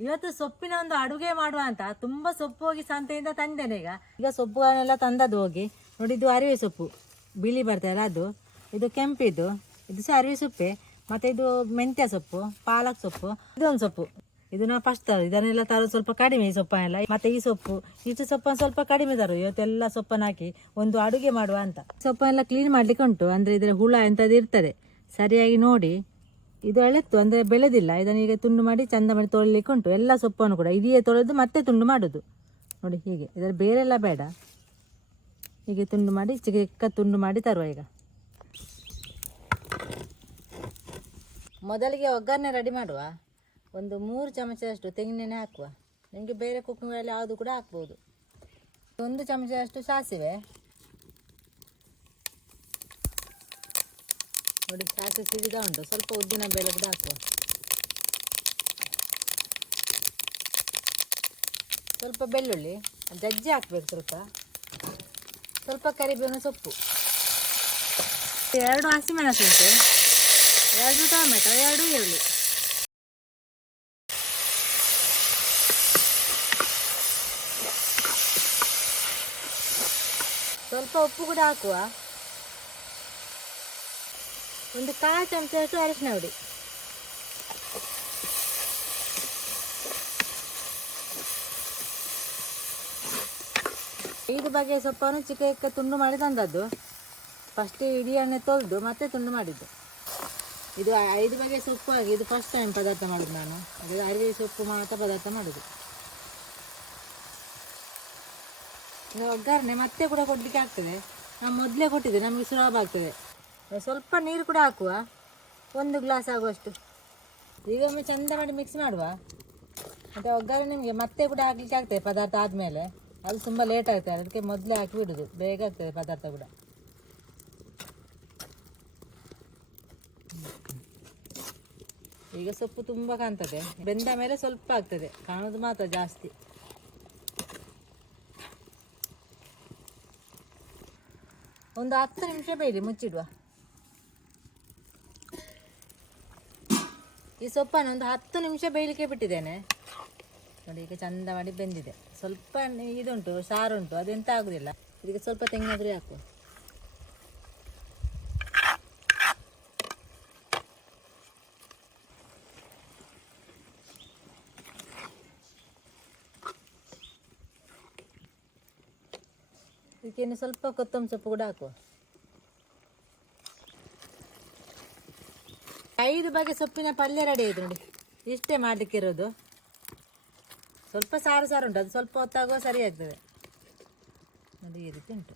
ಇವತ್ತು ಸೊಪ್ಪಿನ ಒಂದು ಅಡುಗೆ ಮಾಡುವ ಅಂತ ತುಂಬಾ ಸೊಪ್ಪು ಹೋಗಿ ಸಂತೆಯಿಂದ ತಂದೇನೆ ಈಗ. ಈಗ ಸೊಪ್ಪುಗಳನ್ನೆಲ್ಲ ತಂದದ್ದು ಹೋಗಿ. ನೋಡಿ, ಇದು ಅರಿವೆ ಸೊಪ್ಪು. ಬಿಳಿ ಬರ್ತದಲ್ಲ ಅದು. ಇದು ಕೆಂಪಿದು ಇದು ಸಹ ಅರಿವೆ ಸೊಪ್ಪೆ. ಮತ್ತೆ ಇದು ಮೆಂತ್ಯ ಸೊಪ್ಪು, ಪಾಲಕ್ ಸೊಪ್ಪು. ಇದೊಂದು ಸೊಪ್ಪು. ಇದು ನಾವು ಫಸ್ಟ್ ತರೋದು. ಇದನ್ನೆಲ್ಲ ತರೋದು ಸ್ವಲ್ಪ ಕಡಿಮೆ ಈ ಸೊಪ್ಪನ್ನೆಲ್ಲ. ಮತ್ತೆ ಈ ಸೊಪ್ಪು ಇಷ್ಟು ಸೊಪ್ಪನ್ನು ಸ್ವಲ್ಪ ಕಡಿಮೆ ತರು ಇವತ್ತೆಲ್ಲ ಸೊಪ್ಪನ್ನು ಹಾಕಿ ಒಂದು ಅಡುಗೆ ಮಾಡುವ ಅಂತ. ಸೊಪ್ಪನ್ನೆಲ್ಲ ಕ್ಲೀನ್ ಮಾಡ್ಲಿಕ್ಕೆ ಉಂಟು. ಅಂದರೆ ಇದರ ಹುಳ ಎಂಥದ್ದು ಇರ್ತದೆ. ಸರಿಯಾಗಿ ನೋಡಿ. ಇದು ಎಳೆತ್ತು, ಅಂದರೆ ಬೆಳೆದಿಲ್ಲ. ಇದನ್ನು ಈಗ ತುಂಡು ಮಾಡಿ, ಚಂದ ಮಾಡಿ ತೊಳಿಲಿಕ್ಕೆ ಉಂಟು. ಎಲ್ಲ ಸೊಪ್ಪನ್ನು ಕೂಡ. ಇದೆಯೇ ತೊಳೆದು ಮತ್ತೆ ತುಂಡು ಮಾಡೋದು. ನೋಡಿ ಹೀಗೆ. ಇದರ ಬೇರೆಲ್ಲ ಬೇಡ. ಹೀಗೆ ತುಂಡು ಮಾಡಿ, ಚಿಕ್ಕ ತುಂಡು ಮಾಡಿ ತರುವ ಈಗ. ಮೊದಲಿಗೆ ಒಗ್ಗರಣೆ ರೆಡಿ ಮಾಡುವ. ಒಂದು ಮೂರು ಚಮಚದಷ್ಟು ತೆಂಗಿನೆಣ್ಣೆ ಹಾಕುವ. ನಿಮಗೆ ಬೇರೆ ಕುಕ್ಕಿಂಗಲ್ಲಿ ಯಾವುದು ಕೂಡ ಹಾಕ್ಬೋದು. ಒಂದು ಚಮಚದಷ್ಟು ಸಾಸಿವೆ. ನೋಡಿ ಸಾಕು ಸಿಡಿದ ಉಂಟು. ಸ್ವಲ್ಪ ಉದ್ದಿನ ಬೇಳೆ ಕೂಡ ಹಾಕುವ. ಸ್ವಲ್ಪ ಬೆಳ್ಳುಳ್ಳಿ ಜಜ್ಜಿ ಹಾಕ್ಬೇಕು ಸ್ವಲ್ಪ. ಸ್ವಲ್ಪ ಕರಿಬೇವಿನ ಸೊಪ್ಪು. ಎರಡು ಹಸಿಮೆಣಸುಂಟು ಎರಡು ಟೊಮೆಟೊ, ಎರಡು ಈರುಳ್ಳಿ. ಸ್ವಲ್ಪ ಉಪ್ಪು ಕೂಡ ಹಾಕುವ. ಒಂದು ಕಾಲು ಚಮಚದಷ್ಟು ಅರಿಶಿನ ಹುಡಿ. ಐದು ಬಗೆಯ ಸೊಪ್ಪನ್ನು ಚಿಕ್ಕ ಚಿಕ್ಕ ತುಂಡು ಮಾಡಿ ತಂದದ್ದು. ಫಸ್ಟ್ ಇಡೀ ಎಣ್ಣೆ ತೊಳೆದು ಮತ್ತೆ ತುಂಡು ಮಾಡಿದ್ದು. ಇದು ಐದು ಬಗೆಯ ಸೊಪ್ಪು ಆಗಿ, ಇದು ಫಸ್ಟ್ ಟೈಮ್ ಪದಾರ್ಥ ಮಾಡೋದು ನಾನು. ಅದು ಅರಿವೆ ಸೊಪ್ಪು ಮಾತ್ರ ಪದಾರ್ಥ ಮಾಡೋದು. ಒಗ್ಗರಣೆ ಮತ್ತೆ ಕೂಡ ಕೊಡಲಿಕ್ಕೆ ಆಗ್ತದೆ. ನಾವು ಮೊದಲೇ ಕೊಟ್ಟಿದ್ದೆ, ನಮಗೆ ಸುಲಭ ಆಗ್ತದೆ. ಸ್ವಲ್ಪ ನೀರು ಕೂಡ ಹಾಕುವ. ಒಂದು ಗ್ಲಾಸ್ ಆಗುವಷ್ಟು. ಈಗ ಒಮ್ಮೆ ಚಂದ ಮಾಡಿ ಮಿಕ್ಸ್ ಮಾಡುವ. ಮತ್ತು ಒಗ್ಗರಣೆ ನಿಮಗೆ ಮತ್ತೆ ಕೂಡ ಹಾಕ್ಲಿಕ್ಕೆ ಆಗ್ತದೆ ಪದಾರ್ಥ ಆದಮೇಲೆ. ಅದು ತುಂಬ ಲೇಟ್ ಆಗ್ತದೆ ಅದಕ್ಕೆ ಮೊದಲೇ ಹಾಕಿ ಬಿಡುದು. ಬೇಗ ಆಗ್ತದೆ ಪದಾರ್ಥ ಕೂಡ. ಈಗ ಸೊಪ್ಪು ತುಂಬ ಕಾಣ್ತದೆ. ಬೆಂದ ಮೇಲೆ ಸ್ವಲ್ಪ ಆಗ್ತದೆ. ಕಾಣೋದು ಮಾತ್ರ ಜಾಸ್ತಿ. ಒಂದು ಹತ್ತು ನಿಮಿಷ ಬೇಡಿ ಮುಚ್ಚಿಡುವ. ಈ ಸೊಪ್ಪನ್ನು ಒಂದು ಹತ್ತು ನಿಮಿಷ ಬೇಯಲಿಕ್ಕೆ ಬಿಟ್ಟಿದ್ದೇನೆ. ನೋಡಿ, ಈಗ ಚಂದ ಮಾಡಿ ಬೆಂದಿದೆ. ಸ್ವಲ್ಪ ಇದುಂಟು, ಸಾರುಂಟು, ಅದೆಂತ ಆಗುದಿಲ್ಲ. ಇದಕ್ಕೆ ಸ್ವಲ್ಪ ತೆಂಗಿನಾದ್ರೆ ಹಾಕು. ಇದಕ್ಕೆ ಇನ್ನು ಸ್ವಲ್ಪ ಕೊತ್ತಂಬರಿ ಸೊಪ್ಪು ಕೂಡ ಹಾಕುವ ಐದು ಬಗೆ ಸೊಪ್ಪಿನ ಪಲ್ಯ ರೆಡಿ ಆಯ್ತು ನೋಡಿ. ಇಷ್ಟೇ ಮಾಡಲಿಕ್ಕಿರೋದು. ಸ್ವಲ್ಪ ಸಾರು ಸಾರು ಉಂಟು. ಅದು ಸ್ವಲ್ಪ ಹೊತ್ತಾಗುವ ಸರಿ ಆಗ್ತದೆ. ನೋಡಿ, ಈ ರೀತಿ ಉಂಟು.